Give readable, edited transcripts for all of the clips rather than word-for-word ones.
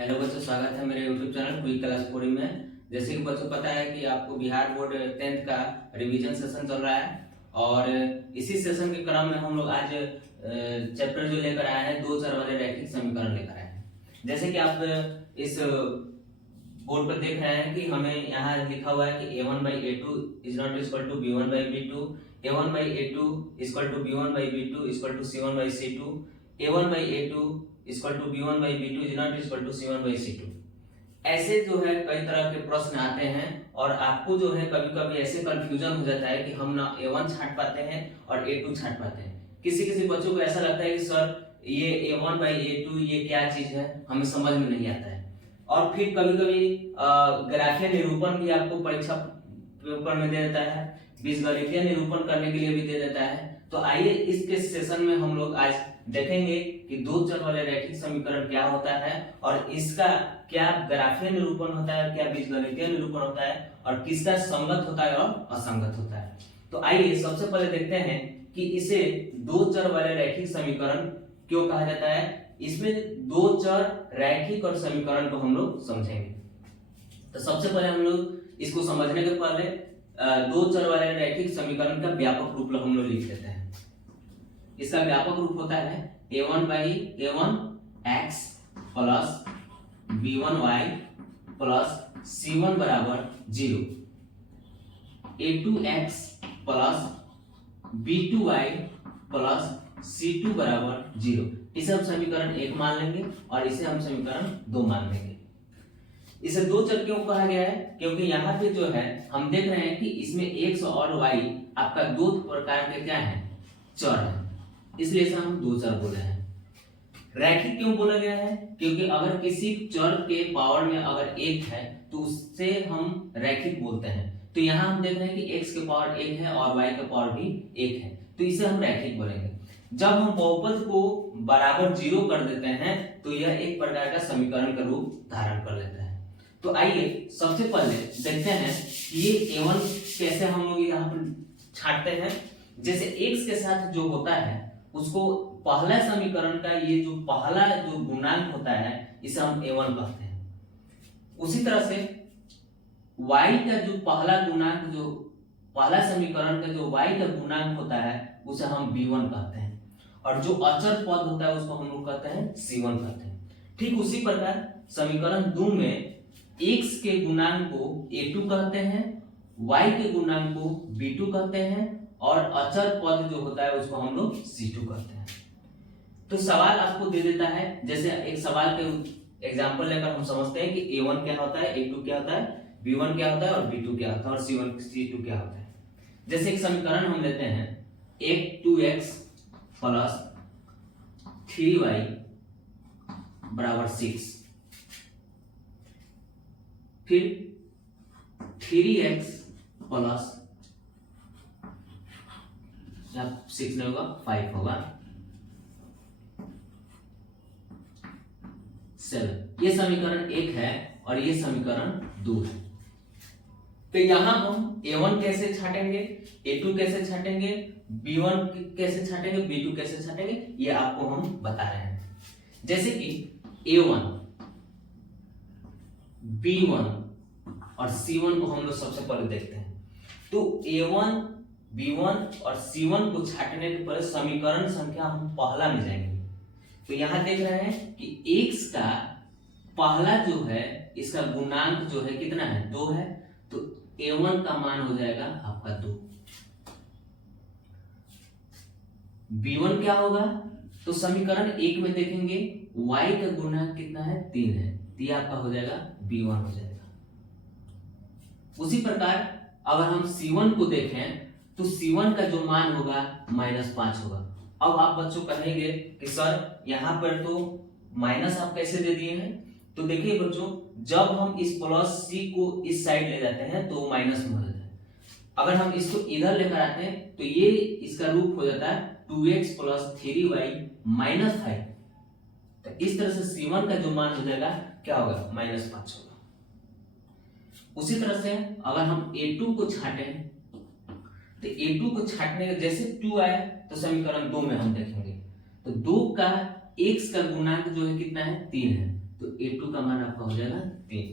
Hello बच्चों, स्वागत है मेरे YouTube चैनल क्विक क्लास 4 में। जैसे कि बच्चों पता है कि आपको बिहार बोर्ड 10th का रिवीजन सेशन चल रहा है और इसी सेशन के क्रम में हम लोग आज चैप्टर जो लेकर आए हैं दो चर वाले रैखिक समीकरण लेकर आए हैं। जैसे कि आप इस बोर्ड पर देख रहे हैं कि हमें यहाँ लिखा हुआ है कि a1/a2 is not equal to b1/b2, a1/a2 equal to b1/b2 equal to c1/c2, a1/a2 equal to b1/b2 is not equal to c1/c2। ऐसे जो है कई तरह के प्रश्न आते हैं और आपको जो है कभी कभी ऐसे कंफ्यूजन हो जाता है कि हम ना a1 छांट पाते हैं और a2 छांट पाते हैं। किसी किसी बच्चों को ऐसा लगता है कि सर ये a1/a2 ये क्या चीज है, हमें समझ में नहीं आता है। और फिर कभी कभी ग्राफीय निरूपण भी आपको परीक्षा पेपर में दे देता है, बीजगणितीय निरूपण करने के लिए भी दे देता है। तो आइए इसके सेशन में हम लोग आज देखेंगे कि दो चर वाले रैखिक समीकरण क्या होता है और इसका क्या ग्राफीय निरूपण होता है, क्या बीजगणितीय निरूपण होता है और किसका संगत होता है और असंगत होता है। तो आइए सबसे पहले देखते हैं कि इसे दो चर वाले रैखिक समीकरण क्यों कहा जाता है। इसमें दो चर रैखिक और समीकरण को हम लोग समझेंगे। तो सबसे पहले हम लोग इसको समझने के पहले दो चर वाले रैखिक समीकरण का व्यापक रूप हम लोग लिख लेते हैं। इसका व्यापक रूप होता है a1/a1 x plus b1y plus c1 बराबर 0, a2x plus b2y plus c2 बराबर 0। इसे हम समीकरण 1 मान लेंगे और इसे हम समीकरण 2 मान लेंगे। इसे दो चर क्यों कहा गया है, क्योंकि यहाँ पे जो है हम देख रहे हैं कि इसमें x और y आपका दो प्रकार के क्या है, चर है, इसलिए इसे हम दो चर बोले हैं। रैखिक क्यों बोला गया है, क्योंकि अगर किसी चर के पावर में अगर एक है तो उससे हम रैखिक बोलते हैं। तो यहाँ हम देख रहे हैं कि x के पावर एक है और y के पावर भी एक है, तो इसे हम रैखिक बोलेंगे। जब हम बहुपद को बराबर 0 कर देते हैं तो यह एक प्रकार का समीकरण का रूप धारण कर लेता है। तो आइए सबसे पहले देखते हैं कि ये a1 कैसे हम लोग यहाँ पर छांटते हैं। जैसे x के साथ जो होता है उसको पहला समीकरण का ये जो पहला जो गुणांक होता है इसे हम a1 कहते हैं। उसी तरह से y का जो पहला गुणांक, जो पहला समीकरण का जो y का गुणांक होता है उसे हम b1 कहते हैं और जो अचर पद होता है उसको हम लोग कहते हैं c1 कहते हैं। ठीक उसी प्रकार समीकरण 2 में x के गुणांक को a2 कहते हैं, y के गुणांक को b2 कहते हैं और अचर पद जो होता है उसको हम लोग c2 कहते हैं। तो सवाल आपको दे देता है, जैसे एक सवाल के एग्जांपल लेकर हम समझते हैं कि a1 क्या होता है, a2 क्या होता है, b1 क्या होता है और b2 क्या होता है और c2 क्या होता है। जैसे एक समीकरण हम लेते हैं 2x प्लस 3y बराबर 6, फिर 3x प्लस 6 नहीं होगा 5 होगा 7। ये समीकरण 1 है और ये समीकरण 2 है। तो यहां हम a1 कैसे छाटेंगे, a2 कैसे छाटेंगे, b1 कैसे छाटेंगे, b2 कैसे छाटेंगे, ये आपको हम बता रहे हैं। जैसे कि a1, b1 और c1 को हम लोग सबसे पहले देखते हैं। तो a1, b1 और c1 को छाटने के पहले समीकरण संख्या हम पहला में जाएंगे। तो यहां देख रहे हैं कि x का पहला जो है इसका गुणांक जो है कितना है, 2 है, तो a1 का मान हो जाएगा आपका 2। b1 क्या होगा, तो समीकरण 1 में देखेंगे y का गुणांक कितना है, 3 है, तो ये आपका हो जाएगा b1 हो जाएगा। उसी प्रकार अगर हम c1 को देखें तो c1 का जो मान होगा -5 होगा। अब आप बच्चों कहेंगे कि सर यहाँ पर तो माइनस आप कैसे दे दिए हैं, तो देखिए बच्चों जब हम इस प्लस c को इस साइड ले जाते हैं तो माइनस में हो जाता है। अगर हम इसको इधर लेकर आते हैं तो ये इसका रूप हो जाता है 2x प्लस 3y माइनस 5। तो इस तरह से c1 का जो मान हो जाएगा क्या होगा, -5 होगा। उसी तरह से अगर हम a2 को छाटें तो a2 को छाटने का जैसे 2 आया तो समीकरण 2 में हम देखेंगे तो 2 का x का गुणांक जो है कितना है, 3 है, तो A2 का मान आपका हो जाएगा 3,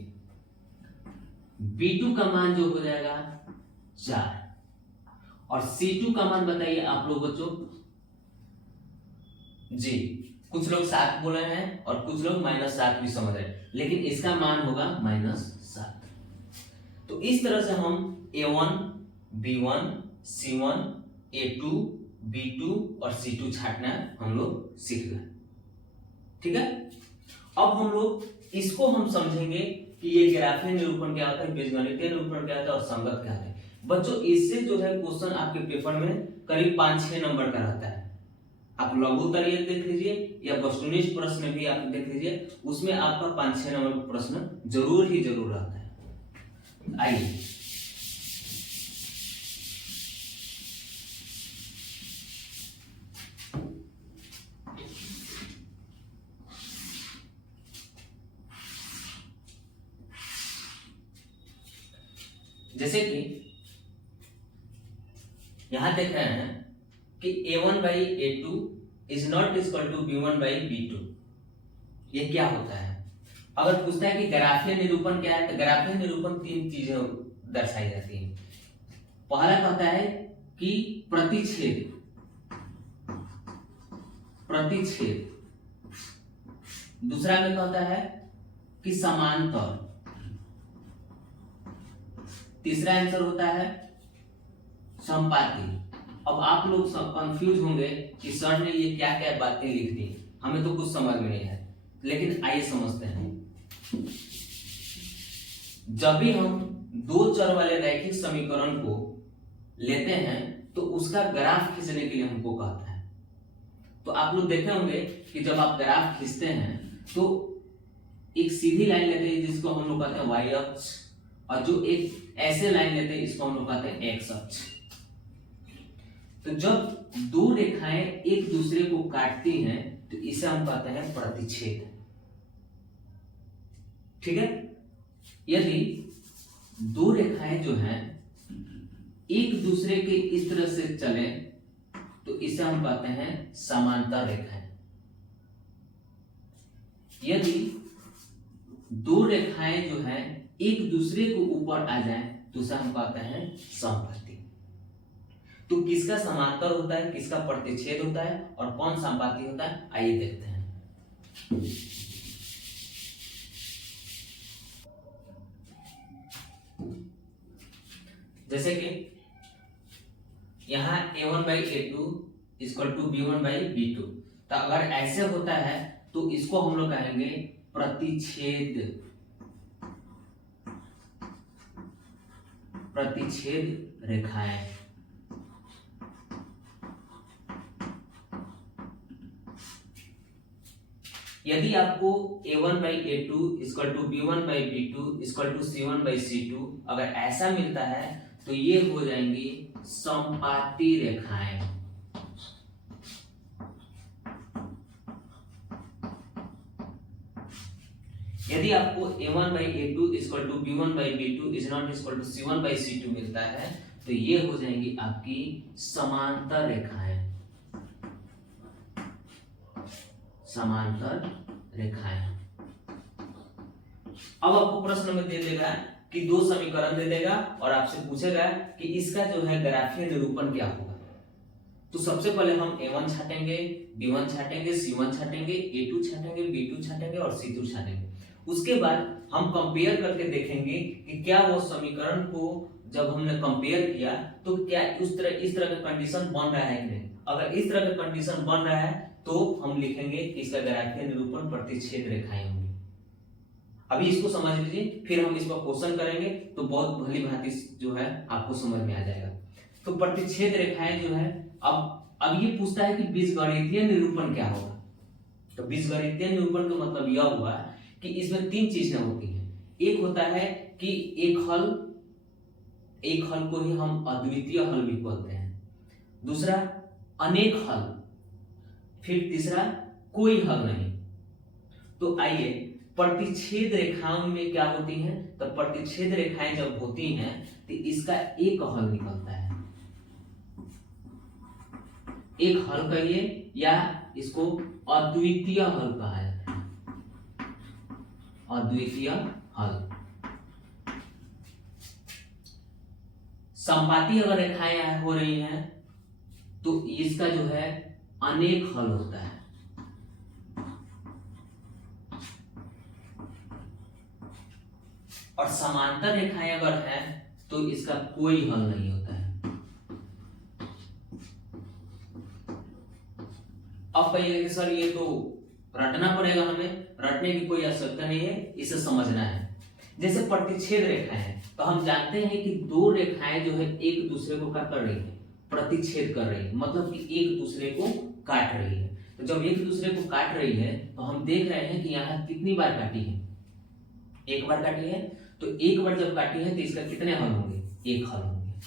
B2 का मान जो हो जाएगा 4, और C2 का मान बताइए आप लोग बच्चों जी। कुछ लोग 7 बोल रहे हैं और कुछ लोग -7 भी समझ रहे हैं, लेकिन इसका मान होगा -7। तो इस तरह से हम A1, B1, C1, A2, B2 और C2 छांटना हम लोग सीख गए। ठीक है, अब हम लोग इसको हम समझेंगे कि ये ग्राफीय निरूपण क्या होता है, बीजगणितीय निरूपण क्या होता है और संगत क्या होता है। बच्चों इससे जो है क्वेश्चन आपके पेपर में करीब 5-6 नंबर का रहता है। आप लघु उत्तर देख लीजिए या वस्तुनिष्ठ प्रश्न भी आप देख लीजिए, उसमें आपका 5-6 नंबर का प्रश्न जरूर ही जरूर रहता है। आइए जैसे कि यहां देख रहे हैं कि A1/A2 is not equal to B1/B2। ये क्या होता है? अगर पूछता है कि ग्राफीय निरूपण क्या है, तो ग्राफीय निरूपण 3 चीजें दर्शाई जाती हैं। पहला कहता है कि प्रतिच्छेद, दूसरा में कहता है कि समांतर, तीसरा आंसर होता है समपाती। अब आप लोग सब कंफ्यूज होंगे कि सर ने ये क्या क्या बातें लिख दी, हमें तो कुछ समझ में नहीं है, लेकिन आइए समझते हैं। जब भी हम 2 चर वाले रैखिक समीकरण को लेते हैं तो उसका ग्राफ खींचने के लिए हमको कहता है। तो आप लोग देखे होंगे कि जब आप ग्राफ खींचते हैं तो एक सीधी लाइन लेते हैं जिसको हम लोग कहते हैं वाई अक्ष, और जो एक ऐसे लाइन लेते हैं इसको हम लोग कहते हैं एक्स अक्ष। तो जब 2 रेखाएं एक दूसरे को काटती हैं तो इसे हम कहते हैं प्रतिच्छेद। ठीक है, यदि 2 रेखाएं जो हैं एक दूसरे के इस तरह से चले तो इसे हम कहते हैं समांतर रेखाएं। यदि 2 रेखाएं जो हैं एक दूसरे को ऊपर आ जाएं तो उसे हम कहते हैं समपाती। तो किसका समांतर होता है, किसका प्रतिच्छेद होता है और कौन समपाती होता है, आइए देखते हैं। जैसे कि यहां A1/A2 इक्वल टू B1/B2, तो अगर ऐसे होता है तो इसको हम लोग कहेंगे प्रतिच्छेद रेखाएं। यदि आपको A1/A2 equal to B1/B2 equal to C1/C2 अगर ऐसा मिलता है तो ये हो जाएंगी समपाती रेखाएं। यदि आपको A1/A2 equal to B1/B2 is not equal to C1/C2 मिलता है तो ये हो जाएंगी आपकी समांतर रेखाएं। अब आपको प्रश्न में दे देगा कि 2 समीकरण दे देगा और आपसे पूछेगा कि इसका जो है ग्राफीय निरूपण क्या होगा। तो सबसे पहले हम A1 छाटेंगे, B1 छाटेंगे, C1 छाटेंगे, A2 छाटेंगे, B2 छाटेंगे और C2 छाटेंगे। उसके बाद हम कंपेयर करके देखेंगे कि क्या वो समीकरण को जब हमने कंपेयर किया तो क्या इस तरह का कंडीशन बन रहा है कि नहीं। अगर इस तरह का कंडीशन बन रहा है तो हम लिखेंगे कि इसका ग्राफीय निरूपण प्रतिच्छेद रेखाएं होंगी। अभी इसको समझ लीजिए, फिर हम इसको क्वेश्चन करेंगे तो बहुत भली भांति जो है आपको समझ में आ जाएगा। तो प्रतिच्छेद रेखाएं जो है, अब ये पूछता है कि बीजगणितीय निरूपण क्या होगा। तो बीजगणितीय निरूपण का मतलब यह हुआ कि इसमें 3 चीजें होती हैं। एक होता है कि एक हल को ही हम अद्वितीय हल भी बोलते हैं, दूसरा अनेक हल, फिर तीसरा कोई हल नहीं। तो आइए प्रतिच्छेद रेखाओं में क्या होती हैं, तो प्रतिच्छेद रेखाएं जब होती हैं तो इसका एक हल निकलता है। एक हल कहिए या इसको अद्वितीय हल कहा जाता है। अद्वितीय हल। संपाती अगर रेखाएं हो रही हैं तो इसका जो है अनेक हल होता है। और समांतर रेखाएं अगर है तो इसका कोई हल नहीं होता है। अब कहिएगा कि सर ये तो रटना पड़ेगा, हमें रटने की कोई आवश्यकता नहीं है, इसे समझना है। जैसे प्रतिच्छेद रेखाएं हैं तो हम जानते हैं कि दो रेखाएं जो है एक दूसरे को क्या कर रही है, प्रतिच्छेद कर रही है, मतलब कि एक दूसरे को काट रही है। तो जब एक दूसरे को काट रही है तो हम देख रहे हैं कि यहाँ कितनी बार काटी है, एक बार काटी है। तो एक बार जब काटी है तो इसका कितने हल होंगे, एक हल होंगे।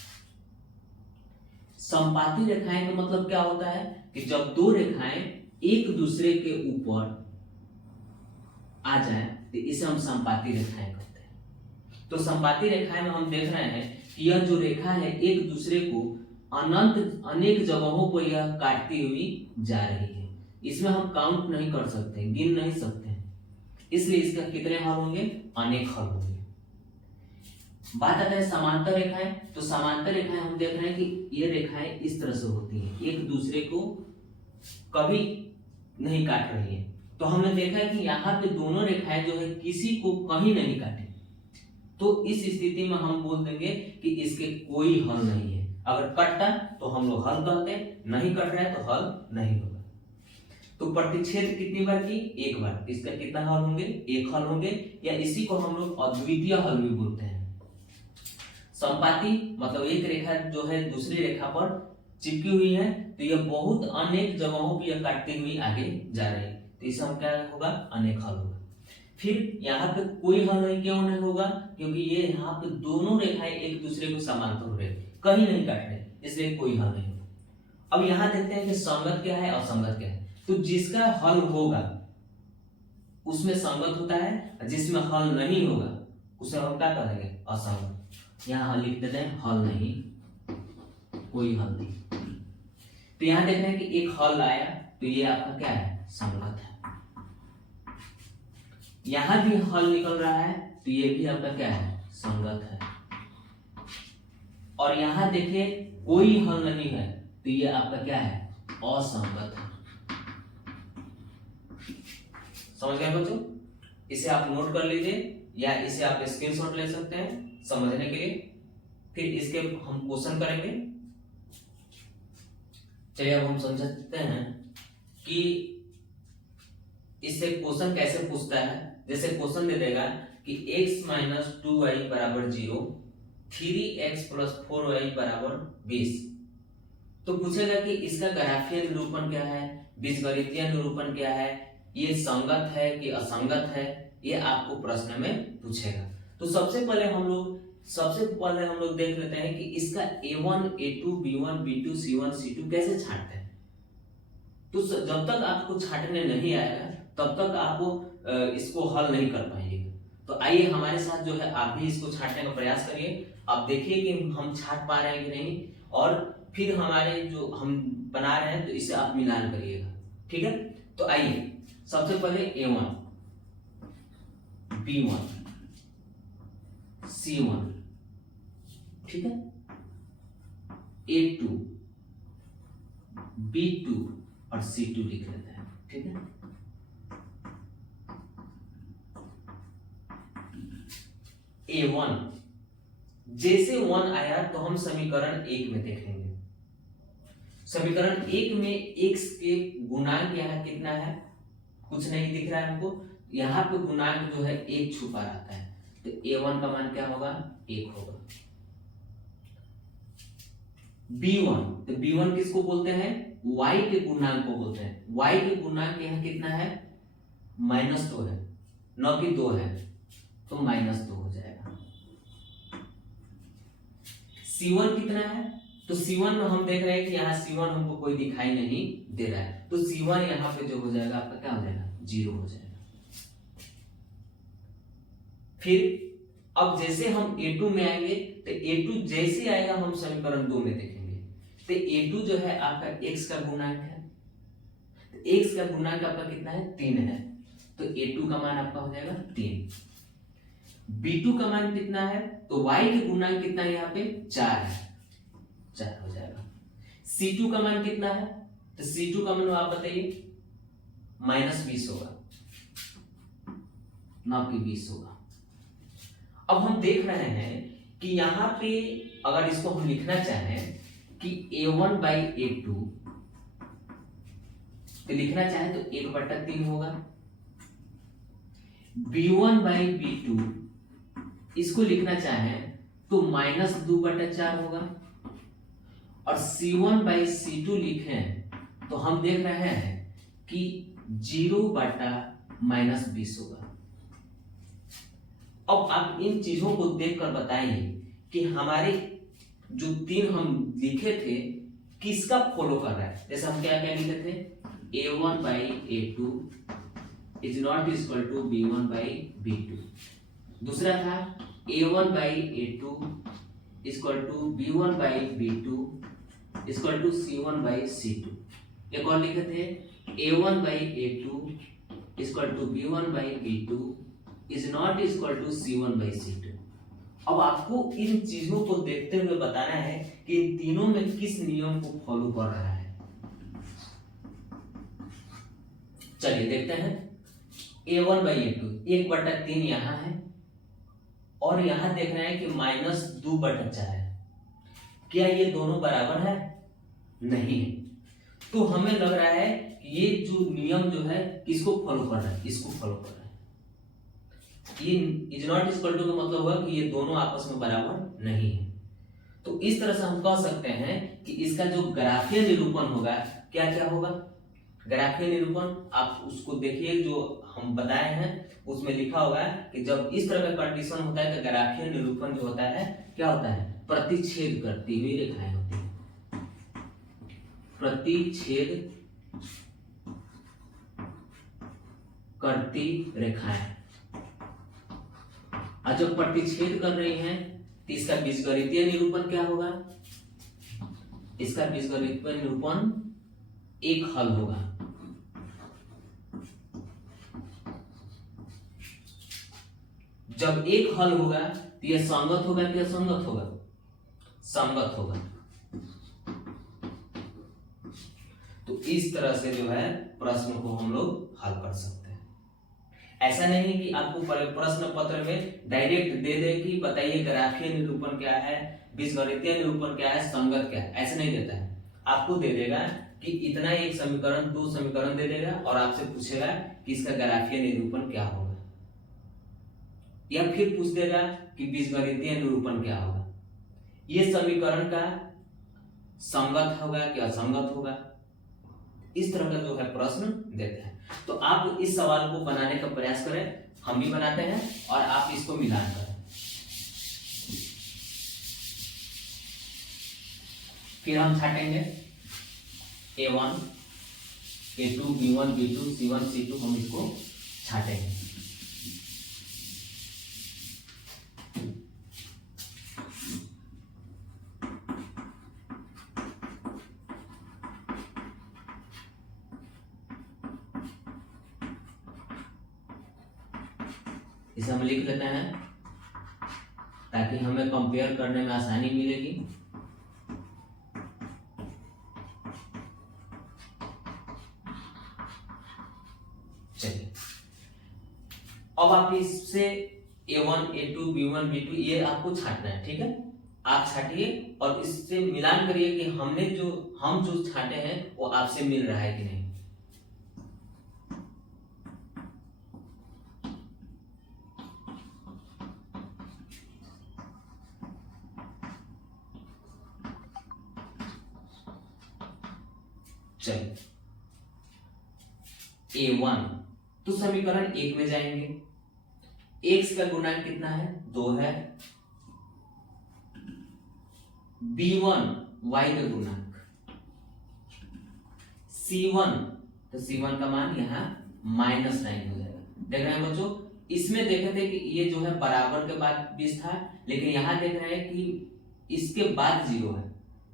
संपाती रेखाएं का मतलब क्या होता है कि जब दो रेखाएं एक दूसरे के ऊपर आ जाए तो इसे हम संपाती रेखाएं कहते हैं। तो संपाती रेखाएं में हम देख रहे हैं कि यह जो रेखा है एक दूसरे को अनेक जगहों पर यह काटती हुई जा रही है। इसमें हम काउंट नहीं कर सकते, गिन नहीं सकते, इसलिए इसका कितने हल होंगे, अनेक हल होंगे। बात आता है समांतर रेखाएं। तो समांतर रेखाएं हम देख रहे हैं कि ये रेखाएं इस तरह से होती हैं, एक दूसरे को कभी नहीं काट रही है। तो हमने देखा है कि यहाँ पे दोनों रेखाएं जो है किसी को कहीं नहीं काटे, तो इस स्थिति में हम बोल देंगे कि इसके कोई हल नहीं है। अगर कटता तो हम लोग हल कहते हैं, नहीं कट रहा है तो हल नहीं होगा। तो प्रतिच्छेद कितनी बार की, एक बार, इसका कितना हल होंगे, एक हल होंगे, या इसी को हम लोग अद्वितीय हल भी बोलते हैं। संपाती मतलब एक रेखा जो है दूसरी रेखा पर चिपकी हुई है तो यह बहुत अनेक जगहों पर यह काटती हुई आगे जा रही है, तो इसे हम क्या होगा, अनेक हल होगा। फिर यहाँ पे कोई हल नहीं, क्यों नहीं होगा, क्योंकि ये यहाँ पे दोनों रेखाएं एक दूसरे को समांतर हो रहे, कहीं नहीं काट रहे, इसलिए कोई हल नहीं होगा। अब यहाँ देखते हैं कि संगत क्या है, असंगत क्या है। तो जिसका हल होगा उसमें संगत होता है, जिसमें हल नहीं होगा उसे हम क्या कहेंगे, असंगत। यहाँ हल लिख देते हैं, हल नहीं, कोई हल नहीं। तो यहाँ देख रहे हैं कि एक हल आया तो ये आपका क्या है, संगत है। यहां भी हल निकल रहा है तो ये भी आपका क्या है, संगत है। और यहां देखिए कोई हल नहीं है तो ये आपका क्या है, असंगत है। समझ गए बच्चों? इसे आप नोट कर लीजिए या इसे आप स्क्रीनशॉट ले सकते हैं समझने के लिए। फिर इसके हम क्वेश्चन करेंगे। चलिए अब हम समझते हैं कि इससे क्वेश्चन कैसे पूछता है। जैसे क्वेश्चन दे देगा कि x माइनस 2y बराबर 0, 3x प्लस 4y बराबर 20। तो पूछेगा कि इसका ग्राफीय निरूपण क्या है, बीजगणितीय निरूपण क्या है, ये संगत है कि असंगत है, ये आपको प्रश्न में पूछेगा। तो सबसे पहले हम लोग देख लेते हैं कि इसका a1, a2, b1, b2, c1, c2 कैसे छांटते हैं। तो जब तक आपको छांटने नहीं आएगा तब तक आप इसको हल नहीं कर पाएंगे। तो आइए हमारे साथ जो है आप भी इसको छांटने का प्रयास करिए। आप देखिए कि हम छांट पा रहे हैं कि नहीं, और फिर हमारे जो हम बना रहे हैं तो इसे आप मिलान करिएगा, ठीक है। तो आइए सबसे पहले a1, b1, c1, ठीक है, a2, b2 और c2 लिख लेते हैं, ठीक है। a1 जैसे 1 आया तो हम समीकरण 1 में देखेंगे। समीकरण 1 में x के गुणांक यहाँ कितना है, कुछ नहीं दिख रहा है हमको। यहाँ पे गुणांक जो है 1 छुपा रहता है, तो a1 का मान क्या होगा, 1 होगा। b1, तो b1 किसको बोलते हैं, y के गुणांक को बोलते हैं। y के गुणांक यहाँ कितना है, -2 है, न कि 2 है, तो -2 हो जाएगा। c1 कितना है, तो c1 में हम देख रहे हैं कि यहाँ c1 हमको कोई दिखाई नहीं दे रहा है, तो c1 यहाँ पे जो हो जाएगा आपका क्या हो जाएगा, 0 हो जाएगा। फिर अब जैसे हम a2 में आएंगे तो a2 जैसे आएगा हम समीकरण 2 में देखेंगे। तो a2 जो है आपका x का गुणांक है, तो x का गुणांक आपका कितना है, 3 है। तो a2 का मान आपका हो जाएगा 3। b2 का मान कितना है, तो y के गुणांक कितना है, यहाँ पे 4 है, 4 हो जाएगा। c2 का मान कितना है, तो c2 का मान आप बताइए, -20 होगा, ना कि 20 होगा। अब हम देख रहे हैं कि यहाँ पे अगर इसको हम लिखना चाहें कि a1 बाई a2, तो लिखना चाहे तो 1/3 होगा। b1 बाई b2 इसको लिखना चाहें तो -2/4 होगा। और c1 बाई c2 लिखें तो हम देख रहे हैं कि 0/-20 होगा। अब आप इन चीजों को देखकर बताइए कि हमारे जो 3 हम लिखे थे किसका फॉलो कर रहा है। जैसे हम क्या क्या लिखे थे, a1 by a2 is not equal to b1 by b2। दूसरा था a1 by a2 equal to b1 by b2 equal to c1 by c2। एक और लिखे थे a1 by a2 equal to b1 by b2 is not equal to c1 by c2। अब आपको इन चीजों को देखते हुए बताना है कि इन तीनों में किस नियम को फॉलो कर रहा है। चलिए देखते हैं। a1 बाई a2 1/3 यहां है और यहां देख रहे हैं कि -2/4 है। क्या ये दोनों बराबर है? नहीं है। तो हमें लग रहा है कि ये जो नियम जो है किसको फॉलो कर रहा है, इसको फॉलो कर रहा है। ये इज नॉट इक्वल टू का मतलब होगा कि ये दोनों आपस में बराबर नहीं है। तो इस तरह से हम कह सकते हैं कि इसका जो ग्राफीय निरूपण होगा, क्या क्या होगा ग्राफीय निरूपण, आप उसको देखिए जो हम बताए हैं उसमें लिखा होगा कि जब इस तरह का कंडीशन होता है तो ग्राफीय निरूपण जो होता है क्या होता है, प्रतिच्छेद करती हुई रेखाएं होती है, प्रतिच्छेद करती रेखाएं। और जब प्रतिच्छेद कर रही हैं तो इसका बीजगणितीय निरूपण क्या होगा, इसका बीजगणितीय निरूपण एक हल होगा। जब एक हल होगा तो यह संगत होगा कि असंगत होगा, संगत होगा। तो इस तरह से जो है प्रश्न को हम लोग हल कर सकते हैं। ऐसा नहीं कि आपको प्रश्न पत्र में डायरेक्ट दे दे कि बताइए ग्राफीय निरूपण क्या है, बीजगणितीय निरूपण क्या है, संगत क्या है, ऐसे नहीं देता है। आपको दे देगा कि इतना एक समीकरण, 2 समीकरण दे देगा और आपसे पूछेगा कि इसका ग्राफीय निरूपण क्या होगा, या फिर पूछ देगा कि बीजगणितीय निरूपण क्या होगा, ये समीकरण का संगत होगा कि असंगत होगा। इस तरह का जो है प्रश्न देते हैं। तो आप इस सवाल को बनाने का प्रयास करें, हम भी बनाते हैं और आप इसको मिलान करें। फिर हम छाटेंगे a1 a2 b1 b2 c1 c2, हम इसको छाटेंगे। इसे हम लिख लेते हैं ताकि हमें कंपेयर करने में आसानी मिलेगी। चलिए अब आप इससे a1 a2 b1 b2 ये आपको छाटना है, ठीक है। आप छाटिए और इससे मिलान करिए कि हम जो छाटे हैं वो आपसे मिल रहा है कि नहीं। चलिए a1 तो समीकरण 1 में जाएंगे, x का गुणांक कितना है, 2 है। b1 y का गुणांक, c1 तो c1 का मान यहाँ -9 हो जाएगा। देख रहे हैं बच्चों, इसमें देखे थे कि ये जो है बराबर के बाद 20 था, लेकिन यहाँ देख रहे हैं कि इसके बाद 0 है,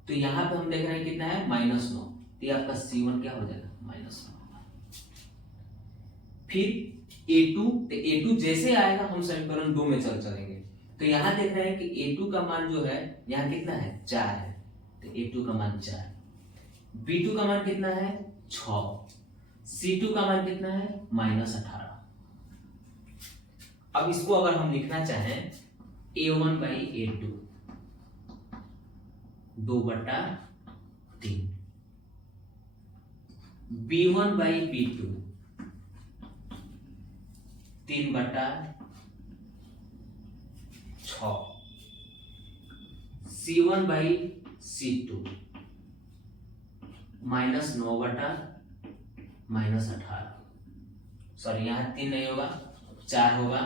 तो यहाँ पे हम देख रहे हैं कितना है -9, तो ये आपका c1 क्या हो जाएगा -9। फिर a2, तो a2 जैसे आएगा हम समीकरण 2 में चलेंगे। तो यहाँ देख रहे हैं कि a2 का मान जो है यहाँ कितना है 4 है, तो a2 का मान 4, b2 का मान कितना है 6, c2 का मान कितना है -18। अब इसको अगर हम लिखना चाहें a1/a2 2/3, b1/b2 3/6, c1/c2 -9/-18। सॉरी यहाँ 3 नहीं होगा 4 होगा,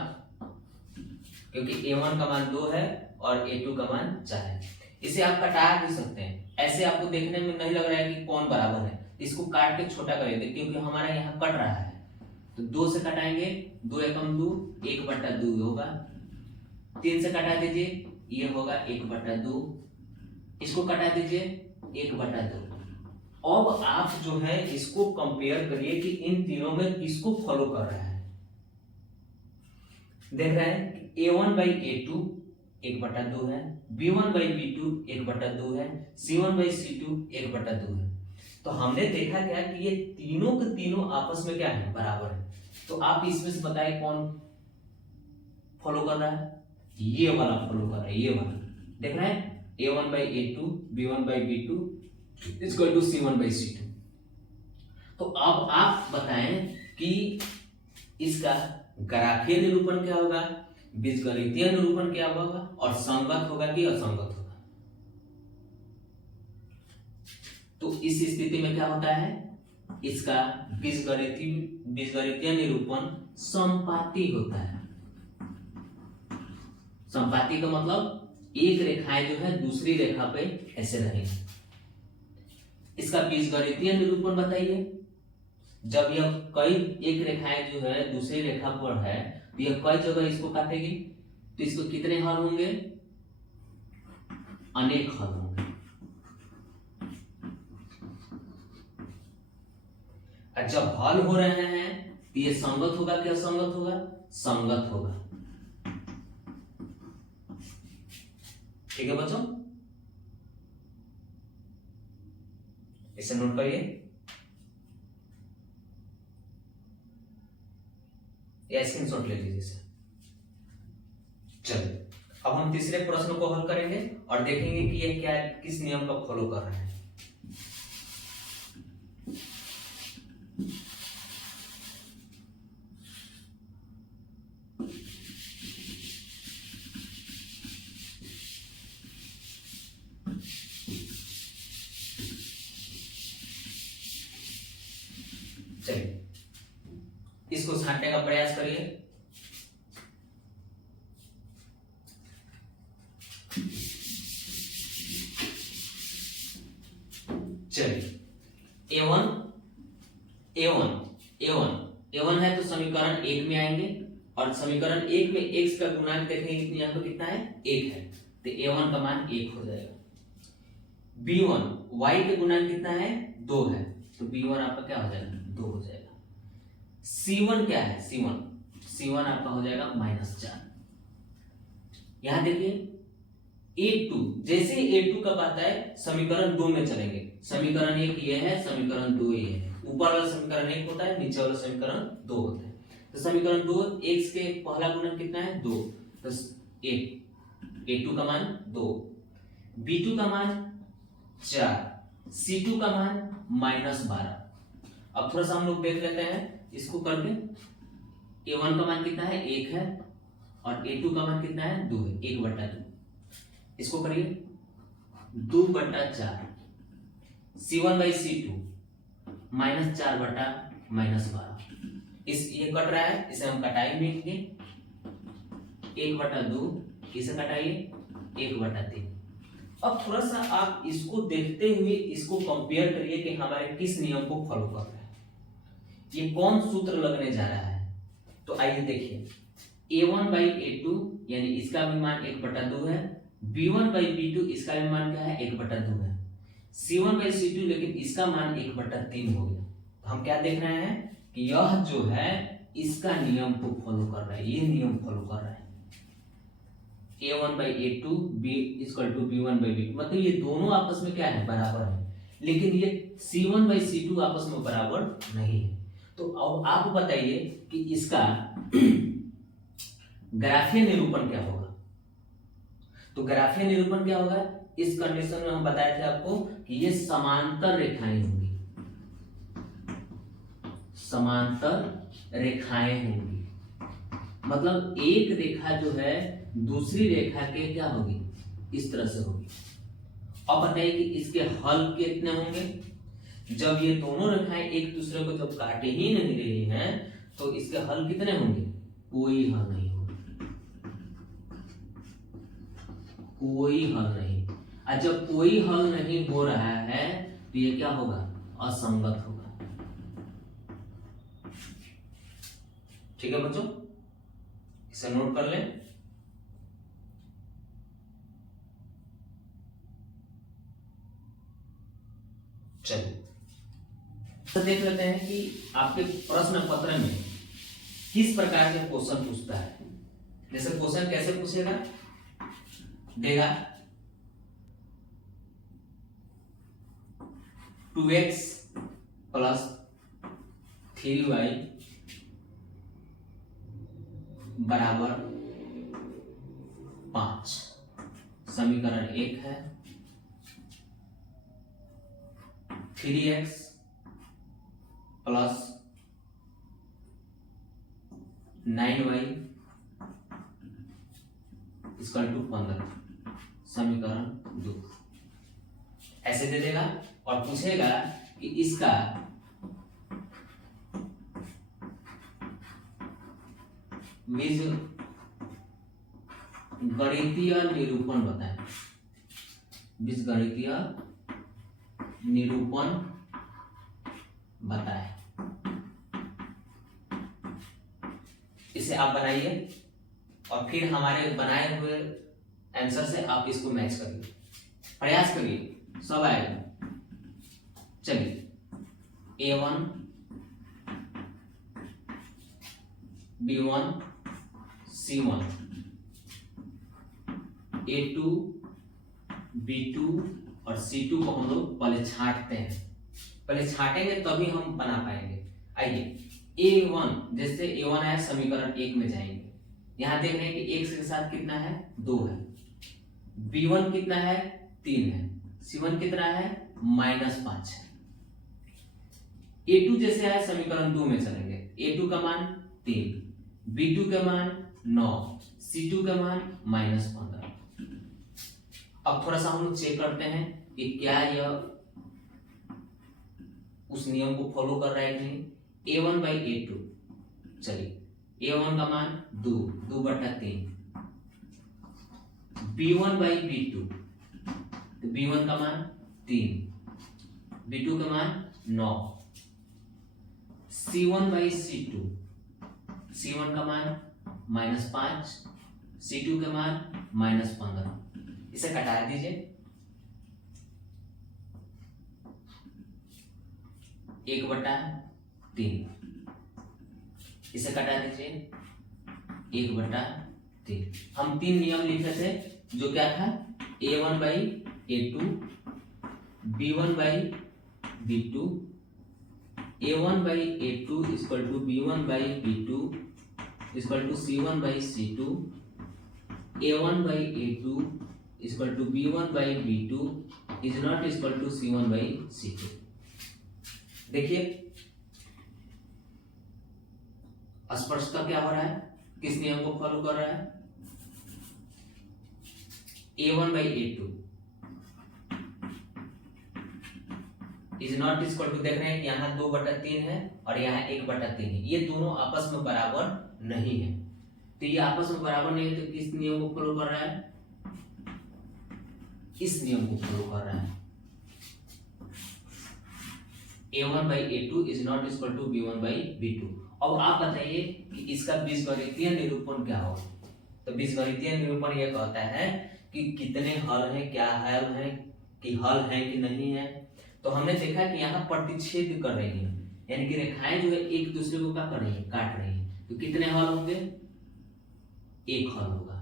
क्योंकि a1 का मान 2 है और a2 का मान 4 है। इसे आप कटा भी सकते हैं, ऐसे आपको देखने में नहीं लग रहा है कि कौन बराबर है, इसको काट के छोटा कर देते क्योंकि हमारा यहाँ कट रहा है। तो 2 से कटाएंगे, 2 एकम 2, 1/2 होगा, 3 से कटा दीजिए, ये होगा 1/2, इसको कटा दीजिए 1/2। अब आप जो है इसको कंपेयर करिए कि इन तीनों में किसको फॉलो कर रहा है। देख रहे हैं a1/a2 1/2 है, b1/b2 1/2 है, c1/c2 1/2 है। तो हमने देखा क्या कि ये तीनों के तीनों आपस में क्या है बराबर है। तो आप इसमें से बताइए कौन फॉलो कर रहा है, ये वाला फॉलो कर रहा है, ये वाला देख रहे हैं a1/a2 b1/b2 = c1/c2। तो अब आप बताएं कि इसका ग्राफीय निरूपण क्या होगा, बीजगणितीय निरूपण क्या होगा, और संगत होगा कि असंगत होगा। तो इस स्थिति में क्या होता है, इसका बीजगणितीय निरूपण संपाती होता है। संपाती का मतलब एक रेखाएं जो है दूसरी रेखा पे ऐसे रहेंगी। इसका बीजगणितीय निरूपण बताइए। जब यह कई एक रेखाएं जो है दूसरी रेखा पर है तो यह कई जगह इसको काटेगी, तो इसको कितने हल होंगे, अनेक हल होंगे। और जब हल हो रहे हैं तो ये संगत होगा कि असंगत होगा, संगत होगा। ठीक है बच्चों, इसे नोट करिए या स्क्रीनशॉट ले लीजिए इसे। चलिए अब हम तीसरे प्रश्न को हल करेंगे और देखेंगे कि ये क्या किस नियम का फॉलो कर रहे हैं। चलिए इसको छांटने का प्रयास करिए। चलिए a1 है तो समीकरण 1 में आएंगे और समीकरण 1 में x का गुणांक देखेंगे यहाँ पे कितना है 1 है, तो a1 का मान 1 हो जाएगा। b1 y के गुणांक कितना है 2 है, तो b1 आपका क्या हो जाएगा 2 हो जाएगा। c1 क्या है, c1 आपका हो जाएगा -4। यहां देखिए a2, जैसे a2 कब आता है समीकरण 2 में चलेंगे। समीकरण 1 ये है, समीकरण 2 ये है। ऊपर वाला समीकरण 1 होता है, नीचे वाला समीकरण 2 होता है। तो समीकरण 2 x के पहला गुणक कितना है 2, तो a2 का मान 2, b2 का मान 4, c2 का मान -12। अब थोड़ा सा हम लोग देख लेते हैं इसको करके। a1 का मान कितना है 1 है और a2 का मान कितना है 2 है, 1/2। इसको करिए 2/4, c1/c2 -4/-12। इस ये कट रहा है, इसे हम कटाई लेंगे 1/2, इसे कटाइए 1/3। अब थोड़ा सा आप इसको देखते हुए इसको कंपेयर करिए कि हमारे किस नियम को फॉलो कर रहा है, ये कौन सूत्र लगने जा रहा है। तो आइए देखिए a1/a2 यानी इसका भी मान 1/2 है, b1/b2 इसका भी मान क्या है 1/2 है, c1/c2 लेकिन इसका मान 1/3 हो गया। तो हम क्या देख रहे हैं कि यह जो है इसका नियम को फॉलो कर रहा है, ये नियम फॉलो कर रहा है। a1/a2 b=b1/b2, मतलब ये दोनों आपस में क्या है, बराबर है। लेकिन ये c1/c2 आपस में बराबर नहीं है। तो अब आप बताइए कि इसका ग्राफीय निरूपण क्या होगा। तो ग्राफीय निरूपण क्या होगा, इस कंडीशन में हम बताए थे आपको कि ये समांतर रेखाएं होंगी, समांतर रेखाएं होंगी। मतलब एक रेखा जो है दूसरी रेखा के क्या होगी, इस तरह से होगी। अब बताइए कि इसके हल कितने होंगे। जब ये दोनों रेखाएं एक दूसरे को जब काटे ही नहीं रही हैं तो इसके हल कितने होंगे, कोई हल नहीं होगा, कोई हल नहीं। और जब कोई हल नहीं हो रहा है तो ये क्या होगा, असंगत होगा। ठीक है बच्चों, इसे नोट कर लें। चलिए तो देख लेते हैं कि आपके प्रश्न पत्र में किस प्रकार के क्वेश्चन पूछता है। जैसे क्वेश्चन कैसे पूछेगा, देगा 2x + 3y = 5, समीकरण 1 है। 3x + 9y = 15, समीकरण 2। ऐसे दे देगा और पूछेगा कि इसका बीजगणितीय निरूपण बताएं। बीजगणितीय निरूपण बताएं। इसे आप बनाइए और फिर हमारे बनाए हुए आंसर से आप इसको मैच करिए, प्रयास करिए, सब आएगा। चलिए a1 b1 c1 a2 b2 और c2 को हम लोग पहले छांटते हैं। पहले छांटेंगे तभी हम बना पाएंगे। आइए a1, जैसे a1 है समीकरण 1 में जाएंगे। यहां देख रहे हैं कि x के साथ कितना है, 2 है। b1 कितना है, 3 है। c1 कितना है, -5 है। a2 जैसे है समीकरण 2 में चलेंगे। a2 का मान 3, b2 का मान 9, c2 का मान -15। अब थोड़ा सा हम लोग चेक करते हैं कि क्या यह उस नियम को फॉलो कर रहा है कि नहीं। a1/a2, चलिए a1 का मान 2/3, b1/b2, तो b1 का मान 3, b2 का मान 9, c1/c2, c1 का मान -5, c2 का मान -15। इसे कटा दीजिए। 1/3, इसे कटा दीजिए। 1/3। हम 3 नियम लिखे थे, जो क्या था, a1/a2, b1/b2, a1/a2 = b1/b2 = c1/c2, a1/a2 = b1/b2 is not equal to c1/c2। देखिए स्पष्टता क्या हो रहा है, किस नियम को फॉलो कर रहा है। a1/a2 is not equal to, देख रहे हैं यहाँ 2/3 है और यहाँ 1/3 है। ये दोनों आपस में बराबर नहीं है। तो ये आपस में बराबर नहीं है तो किस नियम को फॉलो कर रहा है, इस नियम को फॉलो कर रहा है। a1/a2 is not equal to b1/b2। अब आप बताइए कि इसका बीजगणितीय निरूपण क्या होगा। तो बीजगणितीय निरूपण यह कहता है कि कितने हल हैं, क्या हल है, कि हल है कि नहीं है। तो हमने देखा कि यहाँ प्रतिच्छेद कर रही है, यानी कि रेखाएं जो है एक दूसरे को क्या कर रही है, काट रही है। तो कितने हल होंगे? एक हल होगा,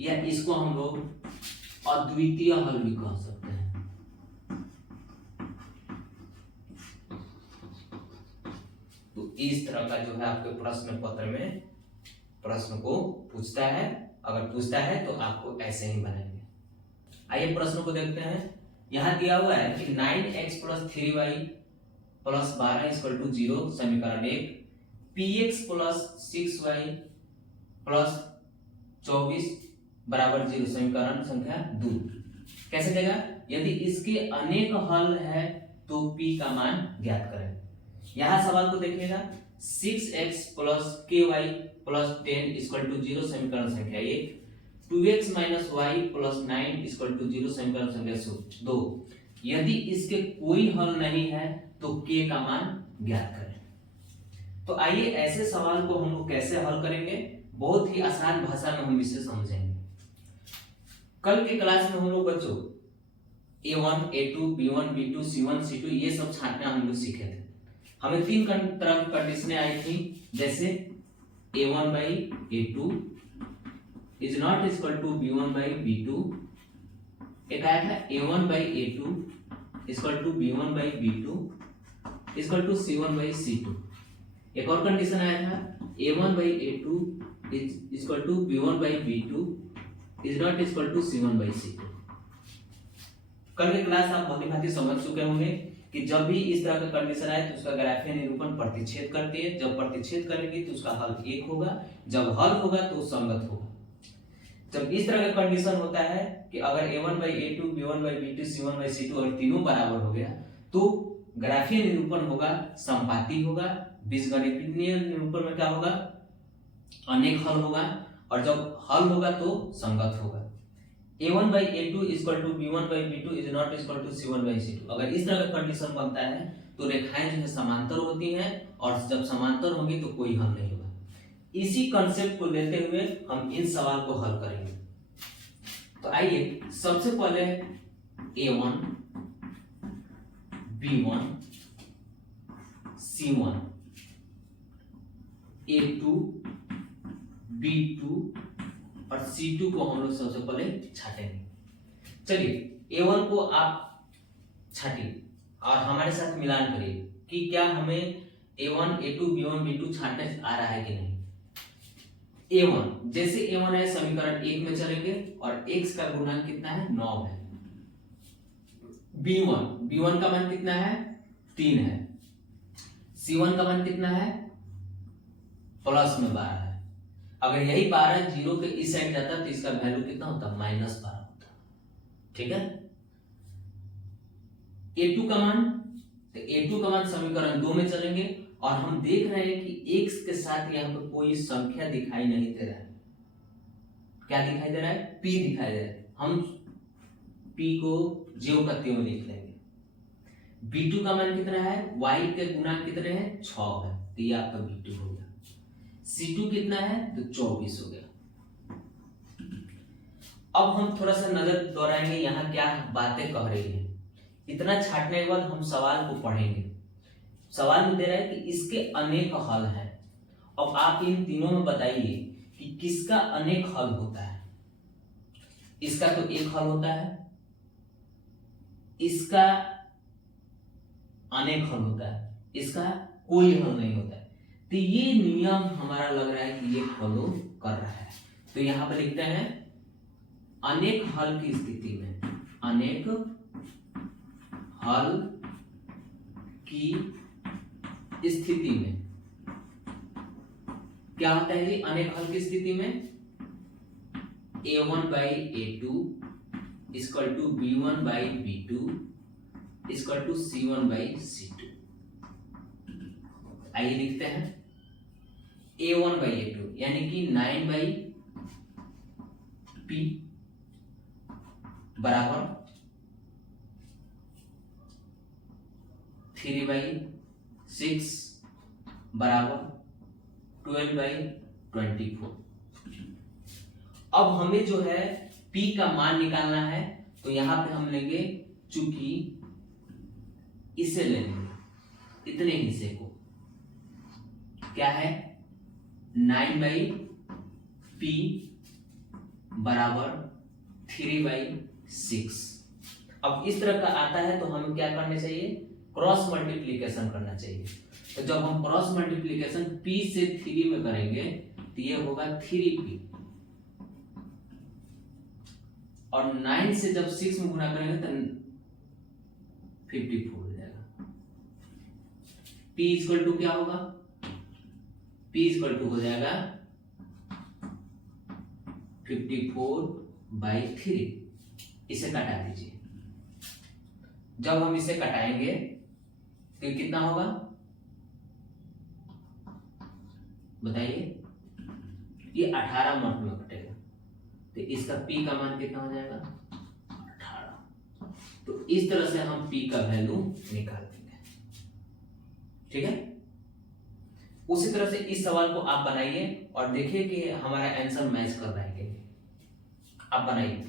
या इसको हम लोग अद्वितीय हल भी कह सकते हैं। तो इस तरह का जो है आपके प्रश्न पत्र में प्रश्न को पूछता है। अगर पूछता है तो आपको ऐसे ही बनाएंगे। आइए प्रश्न को देखते हैं। यहां दिया हुआ है कि 9x + 3y + 12 = 0 समीकरण 1, px + 6y + 24 = 0 समीकरण संख्या 2। कैसे देगा? यदि इसके अनेक हल है तो p का मान ज्ञात करें। यहां सवाल को देखिएगा, 6x + ky + 10 = 0 समीकरण संख्या 1, 2x - y + 9 = 0 समीकरण संख्या 2। यदि इसके कोई हल नहीं है तो k का मान ज्ञात करें। तो आइए ऐसे सवाल को हम लोग कैसे हल करेंगे, बहुत ही आसान भाषा में हम इसे समझेंगे। कल के क्लास में हम लोग बच्चों a1, a2, b1, b2, c1, c2 ये सब छांटना हम लोग सीखे थे। हमें 3 तरह की कंडीशनें आई थी, जैसे a1/a2 is not equal to b1/b2, एक आया था a1/a2 is equal to b1/b2 is equal to c1/c2। एक और कंडीशन आया था a1/a2 is equal to b1/b2 is not equal to c1/c2। कल के क्लास आप भली भांति समझ चुके होंगे कि जब भी इस तरह का कंडीशन आए तो उसका ग्राफीय निरूपण प्रतिच्छेद करती है। जब प्रतिच्छेद करेंगे तो उसका हल 1 होगा, जब हल होगा तो संगत होगा। जब इस तरह का कंडीशन होता है कि अगर a1/a2, b1/b2, c1/c2 और तीनों बराबर हो गया तो ग्राफीय निरूपण होगा संपाती होगा। बीजगणितीय निरूपण में क्या होगा? अनेक हल होगा, और जब हल होगा तो संगत होगा। a1/a2 is equal to b1/b2 is not equal to c1/c2। अगर इस तरह का कंडीशन बनता है तो रेखाएं जो है समांतर होती हैं, और जब समांतर होंगी तो कोई हल नहीं होगा। इसी कंसेप्ट को लेते हुए हम इन सवाल को हल करेंगे। तो आइए सबसे पहले a1, b1, c1, a2, b2 और c2 को हम लोग सबसे पहले छाटेंगे। चलिए a1 को आप छाटिए और हमारे साथ मिलान करिए कि क्या हमें a1, a2, b1, b2 छाटने आ रहा है कि नहीं। a1 जैसे a1 है समीकरण 1 में चलेंगे और x का गुणांक कितना है? 9 है। b1 का मान कितना है? 3 है। c1 का मान कितना है? प्लस में 12 है। अगर यही 12 जीरो के इस साइड जाता तो इसका वैल्यू कितना होता? -12 होता। ठीक है। a2 का मान, तो a2 का मान समीकरण 2 में चलेंगे और हम देख रहे हैं कि x के साथ यहाँ पे कोई संख्या दिखाई नहीं दे रहा है। क्या दिखाई दे रहा है? p दिखाई दे रहा है। हम p को ज्यों का त्यों लिख लेंगे। b2 का मान कितना है? y के गुणांक कितने हैं? 6 है, तो ये आपका b2 हो गया। c2 कितना है? तो 24 हो गया। अब हम थोड़ा सा नजर दोहराएंगे यहाँ क्या बातें कह रही है। इतना छाटने के बाद हम सवाल को पढ़ेंगे। सवाल में दे रहा है कि इसके अनेक हल हैं। अब आप इन तीनों में बताइए कि किसका अनेक हल होता है। इसका तो एक हल होता है, इसका अनेक हल होता है, इसका कोई हल नहीं होता है। तो ये नियम हमारा लग रहा है कि ये फॉलो कर रहा है। तो यहां पर लिखते हैं अनेक हल की स्थिति में, अनेक हल की स्थिति में क्या होता है? ये अनेक हल की स्थिति में a1/a2 equal to b1/b2 equal to c1/c2। आइए लिखते हैं a1/a2 यानी कि 9/p बराबर 3/6 बराबर 12/24। अब हमें जो है p का मान निकालना है, तो यहां पे हम लेंगे, चूंकि इसे लेंगे इतने हिस्से को, क्या है 9/p बराबर 3/6। अब इस तरह का आता है तो हमें क्या करना चाहिए, क्रॉस मल्टीप्लीकेशन करना चाहिए। तो जब हम क्रॉस मल्टीप्लीकेशन p से 3 में करेंगे तो ये होगा 3p, और 9 से जब 6 में गुना करेंगे तो 54 हो जाएगा। p इक्वल टू क्या होगा, p इक्वल टू हो जाएगा 54/3। इसे कटा दीजिए। जब हम इसे कटाएंगे तो कितना होगा बताइए, ये 18 मार्क में कटेगा, तो इसका p का मान कितना हो जाएगा 18। तो इस तरह से हम p का वैल्यू निकाल देंगे। ठीक है, उसी तरह से इस सवाल को आप बनाइए और देखिए कि हमारा आंसर मैच कर रहा है कि नहीं। आप बनाइए।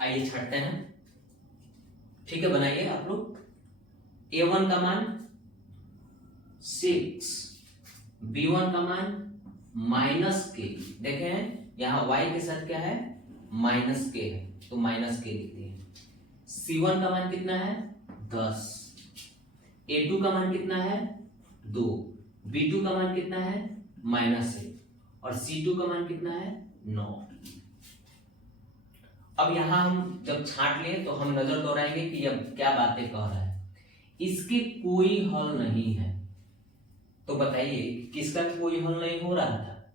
आइए छाटते हैं। ठीक है, बनाइए आप लोग। a1 का मान 6, b1 का मान -k। देखें यहां y के साथ क्या है -k है, तो -k लिखते हैं। c1 का मान कितना है 10, a2 का मान कितना है 2, b2 का मान कितना है -1 और c2 का मान कितना है 9। अब यहां हम जब छांट लें तो हम नजर दौड़ाएंगे कि अब क्या बातें कह रहा है। इसके कोई हल नहीं है, तो बताइए किसका कोई हल नहीं हो रहा था,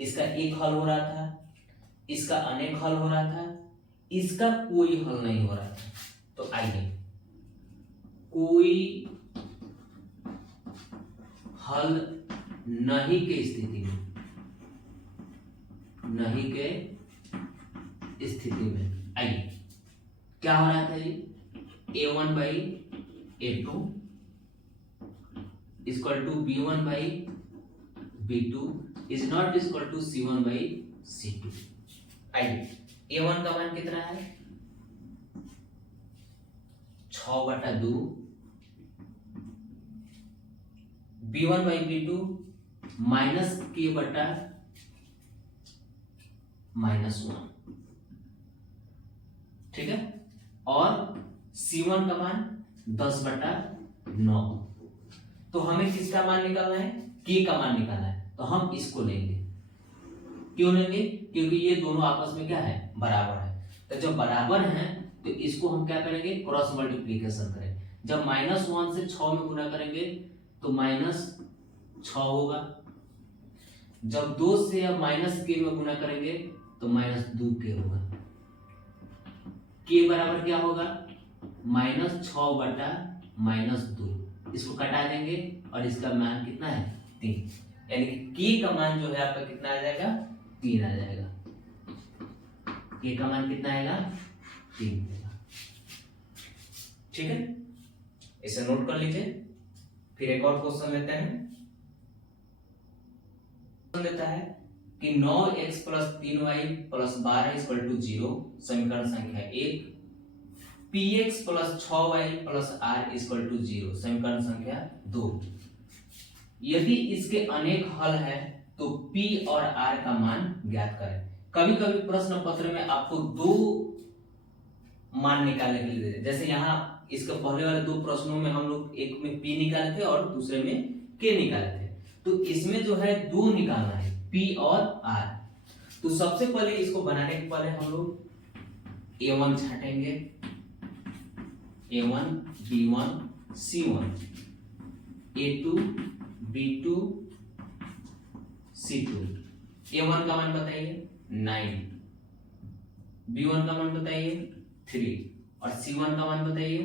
इसका एक हल हो रहा था, इसका अनेक हल हो रहा था, इसका कोई हल नहीं हो रहा था। तो आइए कोई हल नहीं के स्थिति में, नहीं के स्थिति में आइए क्या हो रहा था जी, a1/a2 equal to b1/b2 is not equal to c1/c2। आइए a1 का मान कितना है 6/2, b1/b2 -k/-1। ठीक है, और c1 का मान 10/9। तो हमें किसका मान निकालना है, k का मान निकालना है, तो हम इसको लेंगे। क्यों लेंगे, क्योंकि ये दोनों आपस में क्या है बराबर है। तो जब बराबर हैं तो इसको हम क्या करेंगे क्रॉस मल्टीप्लीकेशन करें। जब -1 से 6 में गुना करेंगे तो -6 होगा, जब 2 से अब -k में गुना करेंगे तो -2k होगा। k बराबर क्या होगा -6/-2। इसको कटा देंगे और इसका मान कितना है 3, यानी कि k का मान जो है आपका कितना आ जाएगा 3 आ जाएगा। k का मान कितना आएगा 3 होगा। ठीक है, इसे नोट कर लीजिए। फिर एक और क्वेश्चन लेते हैं। क्वेश्चन देता है कि 9x + 3y + 12 = 0 समीकरण संख्या 1, px + 6y + r = 0 समीकरण संख्या 2। यदि इसके अनेक हल है तो p और r का मान ज्ञात करें। कभी कभी प्रश्न पत्र में आपको दो मान निकालने के लिए देते हैं। जैसे यहाँ इसके पहले वाले दो प्रश्नों में हम लोग एक में p निकाले थे और दूसरे में k निकाले थे, तो इसमें जो है दो निकालना है p और r। तो सबसे पहले इसको बनाने के पहले हम लोग a1 छाटेंगे, a1 b1 c1, a2 b2 c2। a1 का मान बताइए 9, b1 का मान बताइए 3 और c1 का मान बताइए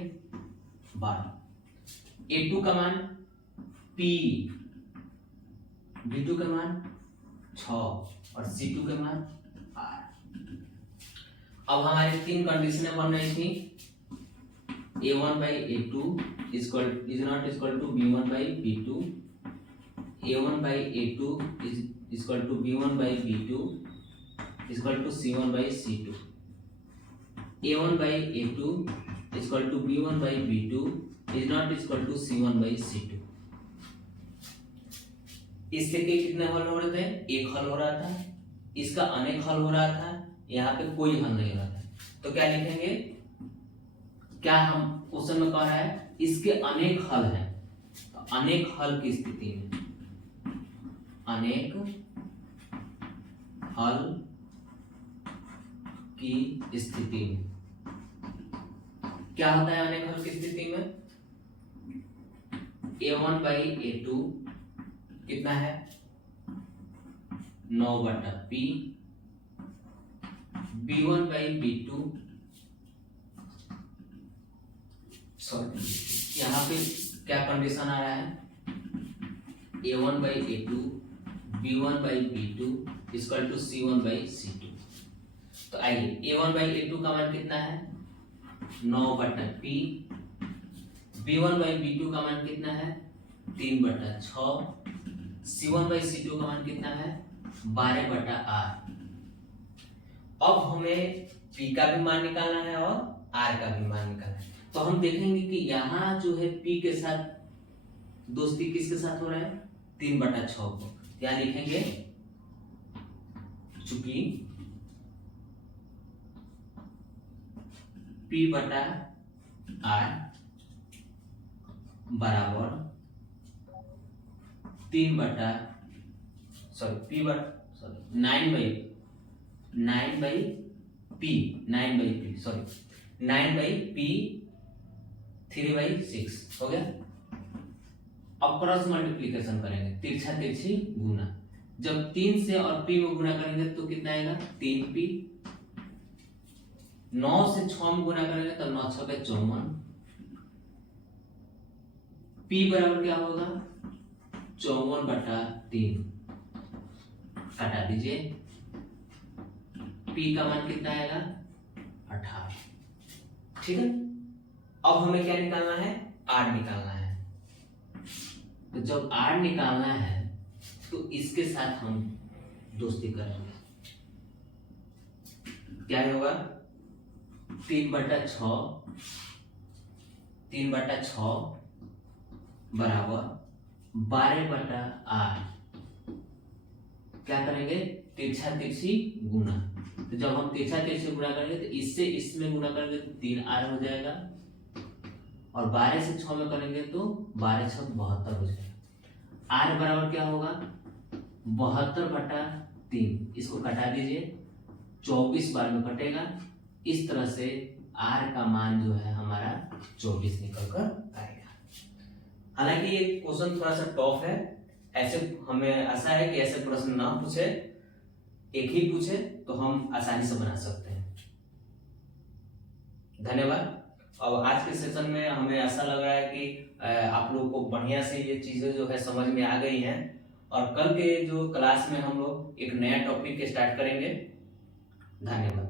12। a2 का मान p, b2 का मान 6 और c2 का मान 8। अब हमारी तीन कंडीशनें बन रही थी। a1 by a2 is not equal to b1 by b2, a1 by a2 is equal to b1 by b2 is equal to c1 by c2, a1 by a2 is equal to b1 by b2 is not equal to c1 by c2। इससे के कितने हल हो रहे थे? एक हल हो रहा था, इसका अनेक हल हो रहा था, यहाँ पे कोई हल नहीं हो रहा था। तो क्या लिखेंगे? क्या हम क्वेश्चन में कह रहा है इसके अनेक हल हैं, तो अनेक हल की स्थिति में, अनेक हल की स्थिति में क्या होता है? अनेक हल की स्थिति में a1 by a2 कितना है? 9/p, b1 by b2 sorry यहाँ पे क्या कंडीशन आ रहा है? a1 by a2 b1 by b2 equal to c1 by c2। तो आइए a1 by a2 का मान कितना है? 9/p, b1 by b2 का मान कितना है? 3/6, c1 by c2 का मान कितना है? 12/r। अब हमें p का भी मान निकालना है और r का भी मान निकालना है। तो हम देखेंगे कि यहाँ जो है p के साथ दोस्ती किसके साथ हो रहा है? 3/6 को। क्या लिखेंगे? चूंकि p/r बराबर 9/p 3/6 हो गया। अब क्रॉस मल्टीप्लीकेशन करेंगे, तिरछा तिरछी गुना। जब 3 से और p में गुना करेंगे तो कितना आएगा? 3p। 9 से 6 में गुना करेंगे तो 9 6 के 54। p बराबर क्या होगा? 54/3 हटा दीजिए, p का मान कितना आएगा? 18। ठीक है। अब हमें क्या निकालना है? r निकालना है। तो जब r निकालना है तो इसके साथ हम दोस्ती करेंगे। क्या होगा? 3/6 बराबर 12/r। क्या करेंगे? तिरछा तिरछी गुना। तो जब हम तिरछा तिरछी गुना करेंगे तो इससे इसमें गुना करेंगे तो 3r हो जाएगा, और 12 से 6 में करेंगे तो 12 6 72 हो जाएगा। r बराबर क्या होगा? 72/3। इसको घटा दीजिए, 24 बार में कटेगा। इस तरह से r का मान जो है हमारा 24 निकल कर आएगा। हालांकि ये क्वेश्चन थोड़ा सा टफ है, ऐसे हमें आशा है कि ऐसे प्रश्न ना पूछे, एक ही पूछे तो हम आसानी से बना सकते हैं। धन्यवाद। और आज के सेशन में हमें ऐसा लग रहा है कि आप लोगों को बढ़िया से ये चीजें जो है समझ में आ गई हैं, और कल के जो क्लास में हम लोग एक नया टॉपिक स्टार्ट करेंगे। धन्यवाद।